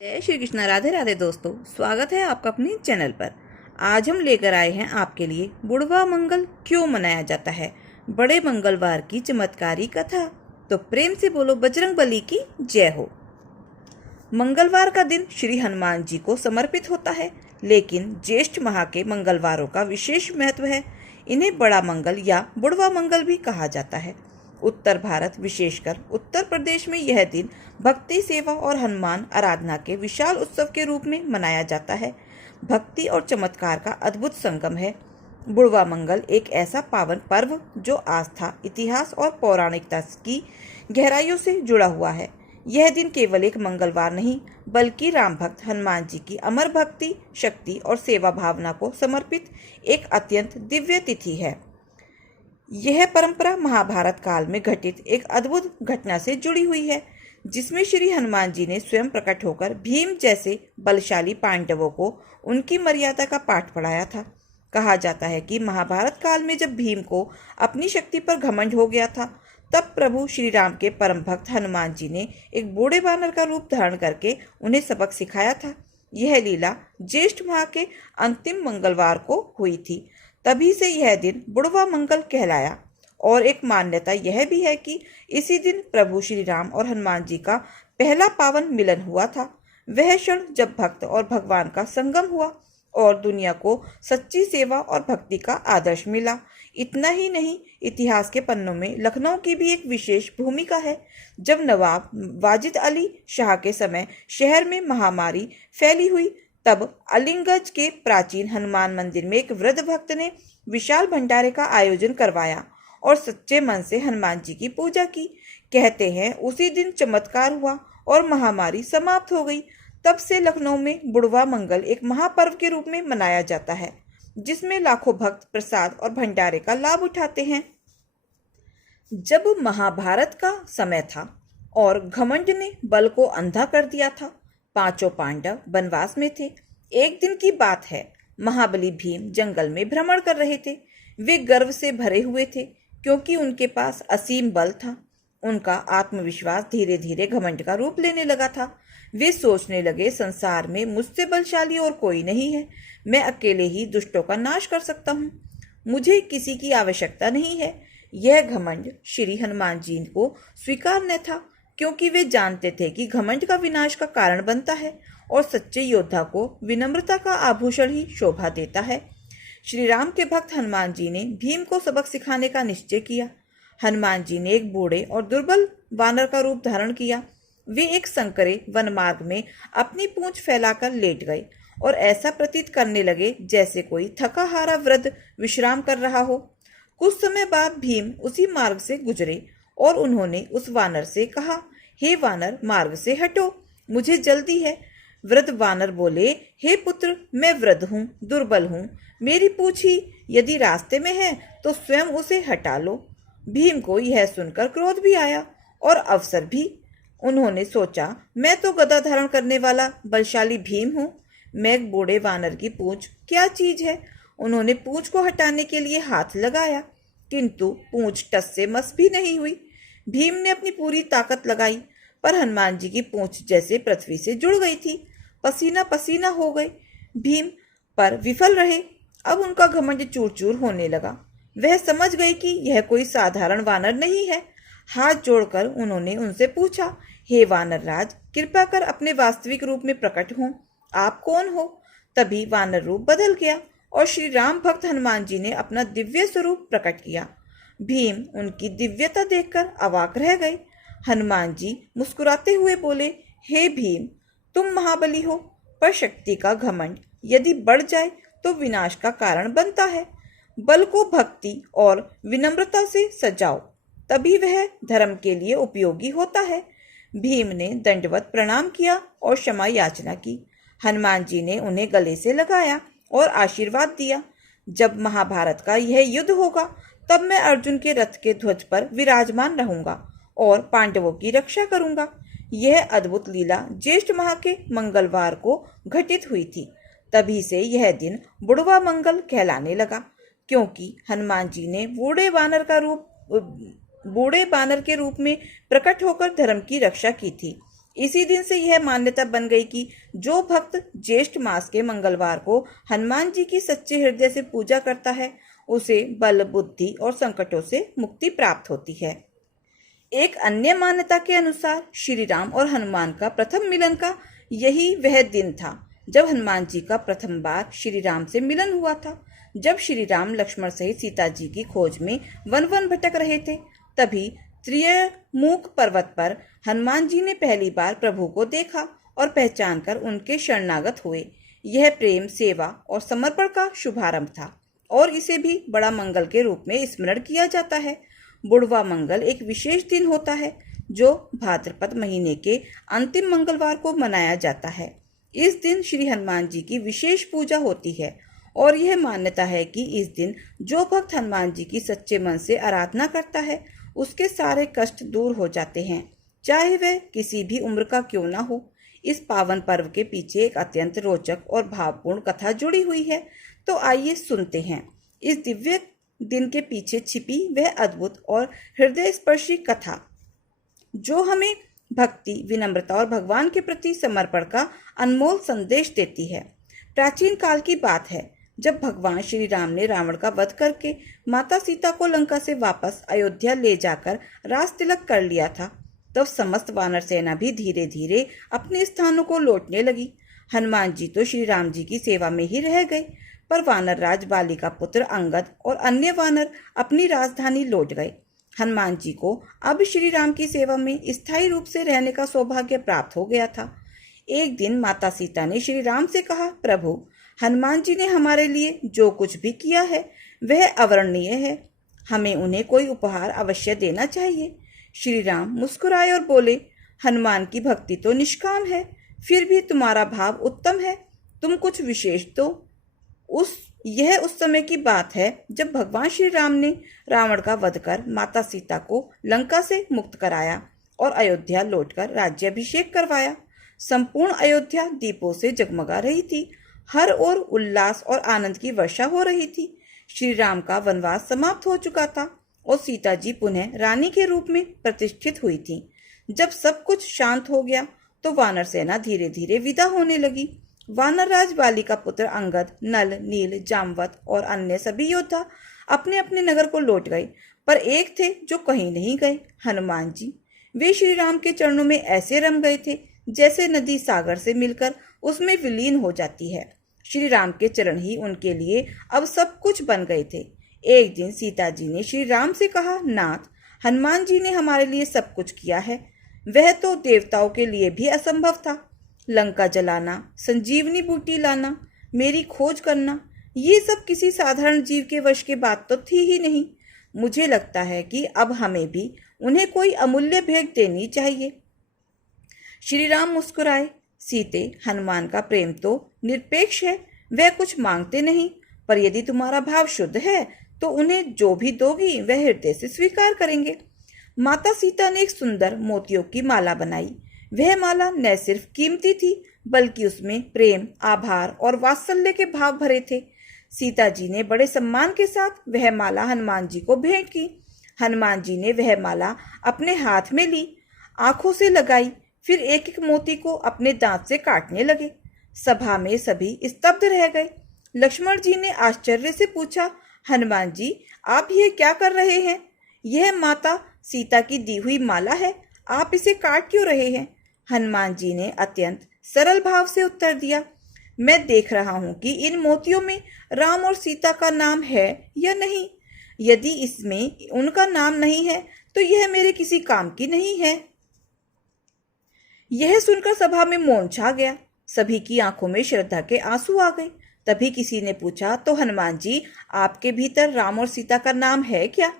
जय श्री कृष्णा। राधे राधे दोस्तों, स्वागत है आपका अपने चैनल पर। आज हम लेकर आए हैं आपके लिए बुढ़वा मंगल क्यों मनाया जाता है, बड़े मंगलवार की चमत्कारी कथा। तो प्रेम से बोलो बजरंग बली की जय हो। मंगलवार का दिन श्री हनुमान जी को समर्पित होता है, लेकिन ज्येष्ठ माह के मंगलवारों का विशेष महत्व है। इन्हें बड़ा मंगल या बुढ़वा मंगल भी कहा जाता है। उत्तर भारत, विशेषकर उत्तर प्रदेश में यह दिन भक्ति, सेवा और हनुमान आराधना के विशाल उत्सव के रूप में मनाया जाता है। भक्ति और चमत्कार का अद्भुत संगम है। बुढ़वा मंगल एक ऐसा पावन पर्व जो आस्था, इतिहास और पौराणिकता की गहराइयों से जुड़ा हुआ है। यह दिन केवल एक मंगलवार नहीं, बल्कि राम भक्त हनुमान जी की अमर भक्ति, शक्ति और सेवा भावना को समर्पित एक अत्यंत दिव्य तिथि है। यह परंपरा महाभारत काल में घटित एक अद्भुत घटना से जुड़ी हुई है, जिसमें श्री हनुमान जी ने स्वयं प्रकट होकर भीम जैसे बलशाली पांडवों को उनकी मर्यादा का पाठ पढ़ाया था। कहा जाता है कि महाभारत काल में जब भीम को अपनी शक्ति पर घमंड हो गया था, तब प्रभु श्री राम के परम भक्त हनुमान जी ने एक बूढ़े वानर का रूप धारण करके उन्हें सबक सिखाया था। यह लीला ज्येष्ठ माह के अंतिम मंगलवार को हुई थी। तभी से यह दिन बुढ़वा मंगल कहलाया। और एक मान्यता यह भी है कि इसी दिन प्रभु श्री राम और हनुमान जी का पहला पावन मिलन हुआ था। वह क्षण जब भक्त और भगवान का संगम हुआ और दुनिया को सच्ची सेवा और भक्ति का आदर्श मिला। इतना ही नहीं, इतिहास के पन्नों में लखनऊ की भी एक विशेष भूमिका है। जब नवाब वाजिद अली शाह के समय शहर में महामारी फैली हुई, तब अलीगंज के प्राचीन हनुमान मंदिर में एक वृद्ध भक्त ने विशाल भंडारे का आयोजन करवाया और सच्चे मन से हनुमान जी की पूजा की। कहते हैं उसी दिन चमत्कार हुआ और महामारी समाप्त हो गई। तब से लखनऊ में बुढ़वा मंगल एक महापर्व के रूप में मनाया जाता है, जिसमें लाखों भक्त प्रसाद और भंडारे का लाभ उठाते हैं। जब महाभारत का समय था और घमंड ने बल को अंधा कर दिया था, पांचों पांडव वनवास में थे। एक दिन की बात है, महाबली भीम जंगल में भ्रमण कर रहे थे। वे गर्व से भरे हुए थे, क्योंकि उनके पास असीम बल था। उनका आत्मविश्वास धीरे धीरे घमंड का रूप लेने लगा था। वे सोचने लगे, संसार में मुझसे बलशाली और कोई नहीं है। मैं अकेले ही दुष्टों का नाश कर सकता हूँ। मुझे किसी की आवश्यकता नहीं है। यह घमंड श्री हनुमान जी को स्वीकार न था, क्योंकि वे जानते थे कि घमंड का विनाश का कारण बनता है और सच्चे योद्धा को विनम्रता का आभूषण ही शोभा देता है। श्री राम के भक्त हनुमान जी ने भीम को सबक सिखाने का निश्चय किया। हनुमान जी ने एक बूढ़े और दुर्बल वानर का रूप धारण किया। वे एक संकरे वन मार्ग में अपनी पूंछ फैलाकर लेट गए और ऐसा प्रतीत करने लगे जैसे कोई थका हारा वृद्ध विश्राम कर रहा हो। कुछ समय बाद भीम उसी मार्ग से गुजरे और उन्होंने उस वानर से कहा, हे वानर, मार्ग से हटो, मुझे जल्दी है। वृद्ध वानर बोले, हे पुत्र, मैं वृद्ध हूँ, दुर्बल हूँ। मेरी पूंछ ही यदि रास्ते में है तो स्वयं उसे हटा लो। भीम को यह सुनकर क्रोध भी आया और अवसर भी। उन्होंने सोचा, मैं तो गदा धारण करने वाला बलशाली भीम हूँ, मैं एक बूढ़े वानर की पूंछ क्या चीज है। उन्होंने पूंछ को हटाने के लिए हाथ लगाया, किंतु पूंछ टस से मस भी नहीं हुई। भीम ने अपनी पूरी ताकत लगाई, पर हनुमान जी की पूंछ जैसे पृथ्वी से जुड़ गई थी। पसीना पसीना हो गए। भीम पर विफल रहे। अब उनका घमंड चूर चूर होने लगा। वह समझ गए कि यह कोई साधारण वानर नहीं है। हाथ जोड़कर उन्होंने उनसे पूछा, हे वानर राज, कृपा कर अपने वास्तविक रूप में प्रकट हो। आप कौन हो? तभी वानर रूप बदल गया और श्री राम भक्त हनुमान जी ने अपना दिव्य स्वरूप प्रकट किया। भीम उनकी दिव्यता देखकर अवाक रह गए। हनुमान जी मुस्कुराते हुए बोले, हे भीम, तुम महाबली हो, पर शक्ति का घमंड यदि बढ़ जाए तो विनाश का कारण बनता है। बल को भक्ति और विनम्रता से सजाओ, तभी वह धर्म के लिए उपयोगी होता है। भीम ने दंडवत प्रणाम किया और क्षमा याचना की। हनुमान जी ने उन्हें गले से लगाया और आशीर्वाद दिया, जब महाभारत का यह युद्ध होगा, तब मैं अर्जुन के रथ के ध्वज पर विराजमान रहूंगा और पांडवों की रक्षा करूंगा। यह अद्भुत लीला ज्येष्ठ माह के मंगलवार को घटित हुई थी। तभी से यह दिन बुढ़वा मंगल कहलाने लगा, क्योंकि हनुमान जी ने बूढ़े बानर के रूप में प्रकट होकर धर्म की रक्षा की थी। इसी दिन से यह मान्यता बन गई कि जो भक्त ज्येष्ठ मास के मंगलवार को हनुमान जी की सच्चे हृदय से पूजा करता है उसे बल, बुद्धि और संकटों से मुक्ति प्राप्त होती है। एक अन्य मान्यता के अनुसार श्री राम और हनुमान का प्रथम मिलन का यही वह दिन था जब हनुमान जी का प्रथम बार श्री राम से मिलन हुआ था। जब श्री राम लक्ष्मण सहित सीता जी की खोज में वन वन भटक रहे थे, तभी त्रियमुख पर्वत पर हनुमान जी ने पहली बार प्रभु को देखा और पहचान कर उनके शरणागत हुए। यह प्रेम, सेवा और समर्पण का शुभारंभ था और इसे भी बड़ा मंगल के रूप में स्मरण किया जाता है। बुढ़वा मंगल एक विशेष दिन होता है जो भाद्रपद महीने के अंतिम मंगलवार को मनाया जाता है। इस दिन श्री हनुमान जी की विशेष पूजा होती है और यह मान्यता है कि इस दिन जो भक्त हनुमान जी की सच्चे मन से आराधना करता है उसके सारे कष्ट दूर हो जाते हैं, चाहे वह किसी भी उम्र का क्यों ना हो। इस पावन पर्व के पीछे एक अत्यंत रोचक और भावपूर्ण कथा जुड़ी हुई है, तो आइए सुनते हैं इस दिव्य दिन के पीछे छिपी वह अद्भुत और हृदय स्पर्शी कथा जो हमें भक्ति, विनम्रता और भगवान के प्रति समर्पण का अनमोल संदेश देती है। प्राचीन काल की बात है जब भगवान श्री राम ने रावण का वध करके माता सीता को लंका से वापस अयोध्या ले जाकर राज तिलक कर लिया था, तब समस्त वानर सेना भी धीरे धीरे अपने स्थानों को लौटने लगी। हनुमान जी तो श्री राम जी की सेवा में ही रह गए, पर वानर राज बाली का पुत्र अंगद और अन्य वानर अपनी राजधानी लौट गए। हनुमान जी को अब श्री राम की सेवा में स्थायी रूप से रहने का सौभाग्य प्राप्त हो गया था। एक दिन माता सीता ने श्री राम से कहा, प्रभु, हनुमान जी ने हमारे लिए जो कुछ भी किया है वह अवर्णनीय है, हमें उन्हें कोई उपहार अवश्य देना चाहिए। श्री राम मुस्कुराए और बोले, हनुमान की भक्ति तो निष्काम है, फिर भी तुम्हारा भाव उत्तम है, तुम कुछ विशेष दो। यह उस समय की बात है जब भगवान श्री राम ने रावण का वध कर माता सीता को लंका से मुक्त कराया और अयोध्या लौटकर राज्याभिषेक करवाया। संपूर्ण अयोध्या दीपों से जगमगा रही थी, हर ओर उल्लास और आनंद की वर्षा हो रही थी। श्री राम का वनवास समाप्त हो चुका था और सीता जी पुनः रानी के रूप में प्रतिष्ठित हुई थी। जब सब कुछ शांत हो गया तो वानर सेना धीरे धीरे विदा होने लगी। वानर राज बाली का पुत्र अंगद, नल, नील, जामवत और अन्य सभी योद्धा अपने अपने नगर को लौट गए, पर एक थे जो कहीं नहीं गए, हनुमान जी। वे श्री राम के चरणों में ऐसे रम गए थे जैसे नदी सागर से मिलकर उसमें विलीन हो जाती है। श्री राम के चरण ही उनके लिए अब सब कुछ बन गए थे। एक दिन सीता जी ने श्री राम से कहा, नाथ, हनुमान जी ने हमारे लिए सब कुछ किया है, वह तो देवताओं के लिए भी असंभव था। लंका जलाना, संजीवनी बूटी लाना, मेरी खोज करना, ये सब किसी साधारण जीव के वश की बात तो थी ही नहीं। मुझे लगता है कि अब हमें भी उन्हें कोई अमूल्य भेंट देनी चाहिए। श्री राम मुस्कुराए, सीते, हनुमान का प्रेम तो निरपेक्ष है, वह कुछ मांगते नहीं, पर यदि तुम्हारा भाव शुद्ध है तो उन्हें जो भी दोगी वह हृदय से स्वीकार करेंगे। माता सीता ने एक सुंदर मोतियों की माला बनाई। वह माला न सिर्फ कीमती थी बल्कि उसमें प्रेम, आभार और वात्सल्य के भाव भरे थे। सीता जी ने बड़े सम्मान के साथ वह माला हनुमान जी को भेंट की। हनुमान जी ने वह माला अपने हाथ में ली, आंखों से लगाई, फिर एक एक मोती को अपने दांत से काटने लगे। सभा में सभी स्तब्ध रह गए। लक्ष्मण जी ने आश्चर्य से पूछा, हनुमान जी, आप ये क्या कर रहे हैं? यह माता सीता की दी हुई माला है, आप इसे काट क्यों रहे हैं? हनुमान जी ने अत्यंत सरल भाव से उत्तर दिया, मैं देख रहा हूं कि इन मोतियों में राम और सीता का नाम है या नहीं। यदि इसमें उनका नाम नहीं है तो यह मेरे किसी काम की नहीं है। यह सुनकर सभा में मौन छा गया। सभी की आंखों में श्रद्धा के आंसू आ गए। तभी किसी ने पूछा, तो हनुमान जी, आपके भीतर राम और सीता का नाम है क्या?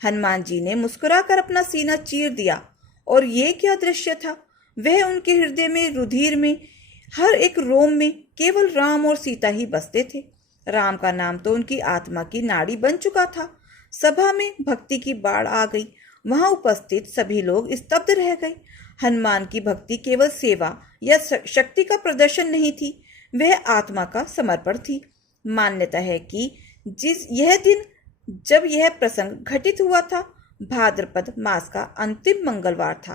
हनुमान जी ने मुस्कुराकर अपना सीना चीर दिया और ये क्या दृश्य था। वह उनके हृदय में, रुधिर में, हर एक रोम में केवल राम और सीता ही बसते थे। राम का नाम तो उनकी आत्मा की नाड़ी बन चुका था। सभा में भक्ति की बाढ़ आ गई। वहां उपस्थित सभी लोग स्तब्ध रह गए। हनुमान की भक्ति केवल सेवा या शक्ति का प्रदर्शन नहीं थी, वह आत्मा का समर्पण थी। मान्यता है कि यह दिन जब यह प्रसंग घटित हुआ था, भाद्रपद मास का अंतिम मंगलवार था।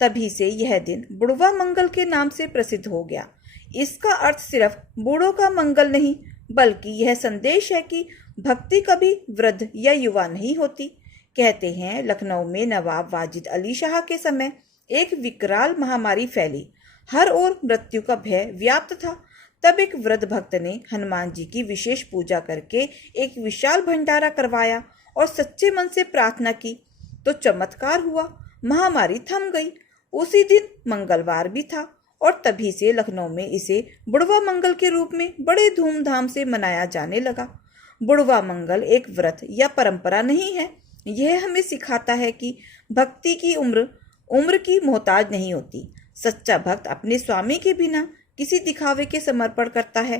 तभी से यह दिन बुढ़वा मंगल के नाम से प्रसिद्ध हो गया। इसका अर्थ सिर्फ बूढ़ों का मंगल नहीं, बल्कि यह संदेश है कि भक्ति कभी वृद्ध या युवा नहीं होती। कहते हैं लखनऊ में नवाब वाजिद अली शाह के समय एक विकराल महामारी फैली, हर ओर मृत्यु का भय व्याप्त था। तब एक वृद्ध भक्त ने हनुमान जी की विशेष पूजा करके एक विशाल भंडारा करवाया और सच्चे मन से प्रार्थना की, तो चमत्कार हुआ, महामारी थम गई। उसी दिन मंगलवार भी था और तभी से लखनऊ में इसे बुढ़वा मंगल के रूप में बड़े धूमधाम से मनाया जाने लगा। बुढ़वा मंगल एक व्रत या परंपरा नहीं है, यह हमें सिखाता है कि भक्ति की उम्र की मोहताज नहीं होती। सच्चा भक्त अपने स्वामी के बिना किसी दिखावे के समर्पण करता है।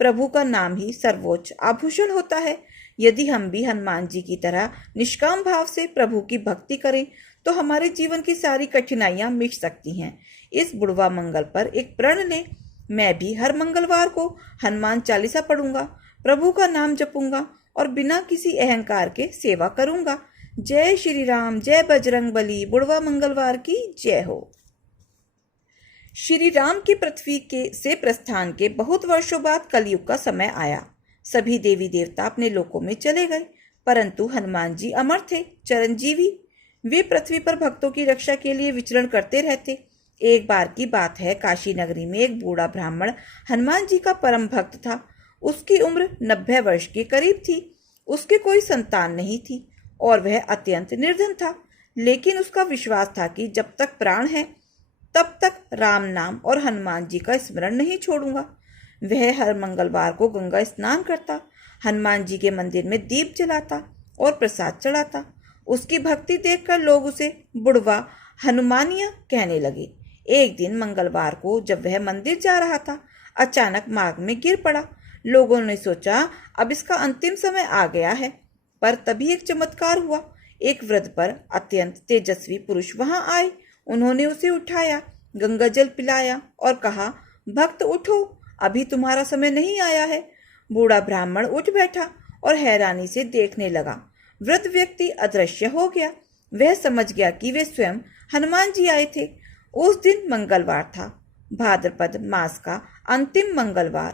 प्रभु का नाम ही सर्वोच्च आभूषण होता है। यदि हम भी हनुमान जी की तरह निष्काम भाव से प्रभु की भक्ति करें तो हमारे जीवन की सारी कठिनाइयां मिट सकती हैं। इस बुढ़वा मंगल पर एक प्रण लें, मैं भी हर मंगलवार को हनुमान चालीसा पढ़ूंगा, प्रभु का नाम जपूंगा और बिना किसी अहंकार के सेवा करूंगा। जय श्री राम, जय बजरंग बली, बुढ़वा मंगलवार की जय हो। श्री राम की पृथ्वी से प्रस्थान के बहुत वर्षों बाद कलयुग का समय आया। सभी देवी देवता अपने लोकों में चले गए, परंतु हनुमान जी अमर थे, चिरंजीवी। वे पृथ्वी पर भक्तों की रक्षा के लिए विचरण करते रहते। एक बार की बात है, काशी नगरी में एक बूढ़ा ब्राह्मण हनुमान जी का परम भक्त था। उसकी उम्र 90 वर्ष के करीब थी। उसके कोई संतान नहीं थी और वह अत्यंत निर्धन था, लेकिन उसका विश्वास था कि जब तक प्राण है तब तक राम नाम और हनुमान जी का स्मरण नहीं छोड़ूंगा। वह हर मंगलवार को गंगा स्नान करता, हनुमान जी के मंदिर में दीप जलाता और प्रसाद चढ़ाता। उसकी भक्ति देखकर लोग उसे बुढ़वा हनुमानिया कहने लगे। एक दिन मंगलवार को जब वह मंदिर जा रहा था, अचानक मार्ग में गिर पड़ा। लोगों ने सोचा अब इसका अंतिम समय आ गया है, पर तभी एक चमत्कार हुआ। एक वृद्ध पर अत्यंत तेजस्वी पुरुष वहां आए। उन्होंने उसे उठाया, गंगा जल पिलाया और कहा, भक्त उठो, अभी तुम्हारा समय नहीं आया है। बूढ़ा ब्राह्मण उठ बैठा और हैरानी से देखने लगा। वृद्ध व्यक्ति अदृश्य हो गया। वह समझ गया कि वे स्वयं हनुमान जी आए थे। उस दिन मंगलवार था, भाद्रपद मास का अंतिम मंगलवार।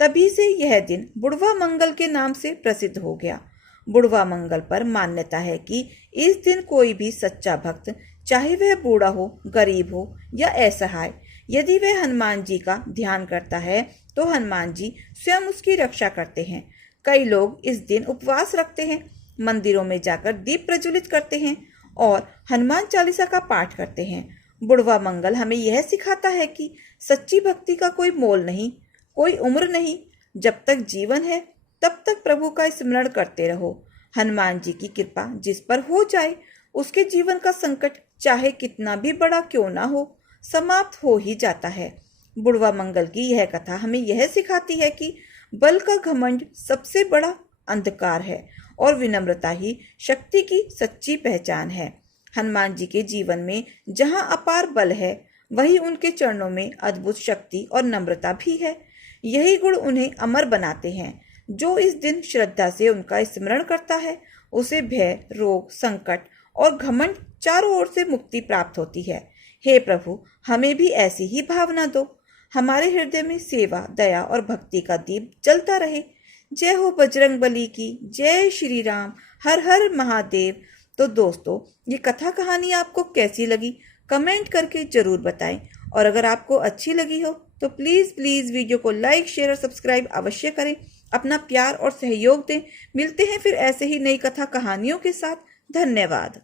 तभी से यह दिन बुढ़वा मंगल के नाम से प्रसिद्ध हो गया। बुढ़वा मंगल पर मान्यता है कि इस दिन कोई भी सच्चा भक्त, चाहे वह बूढ़ा हो, गरीब हो या असहाय, यदि वह हनुमान जी का ध्यान करता है तो हनुमान जी स्वयं उसकी रक्षा करते हैं। कई लोग इस दिन उपवास रखते हैं, मंदिरों में जाकर दीप प्रज्वलित करते हैं और हनुमान चालीसा का पाठ करते हैं। बुढ़वा मंगल हमें यह सिखाता है कि सच्ची भक्ति का कोई मोल नहीं, कोई उम्र नहीं। जब तक जीवन है तब तक प्रभु का स्मरण करते रहो। हनुमान जी की कृपा जिस पर हो जाए, उसके जीवन का संकट चाहे कितना भी बड़ा क्यों ना हो, समाप्त हो ही जाता है। बुढ़वा मंगल की यह कथा हमें यह सिखाती है कि बल का घमंड सबसे बड़ा अंधकार है और विनम्रता ही शक्ति की सच्ची पहचान है। हनुमान जी के जीवन में जहां अपार बल है, वहीं उनके चरणों में अद्भुत शक्ति और नम्रता भी है। यही गुण उन्हें अमर बनाते हैं। जो इस दिन श्रद्धा से उनका स्मरण करता है, उसे भय, रोग, संकट और घमंड चारों ओर से मुक्ति प्राप्त होती है। हे प्रभु, हमें भी ऐसी ही भावना दो। हमारे हृदय में सेवा, दया और भक्ति का दीप जलता रहे। जय हो बजरंग बली की, जय श्री राम, हर हर महादेव। तो दोस्तों, ये कथा कहानी आपको कैसी लगी कमेंट करके जरूर बताएं, और अगर आपको अच्छी लगी हो तो प्लीज़ वीडियो को लाइक, शेयर और सब्सक्राइब अवश्य करें। अपना प्यार और सहयोग दें। मिलते हैं फिर ऐसे ही नई कथा कहानियों के साथ। धन्यवाद।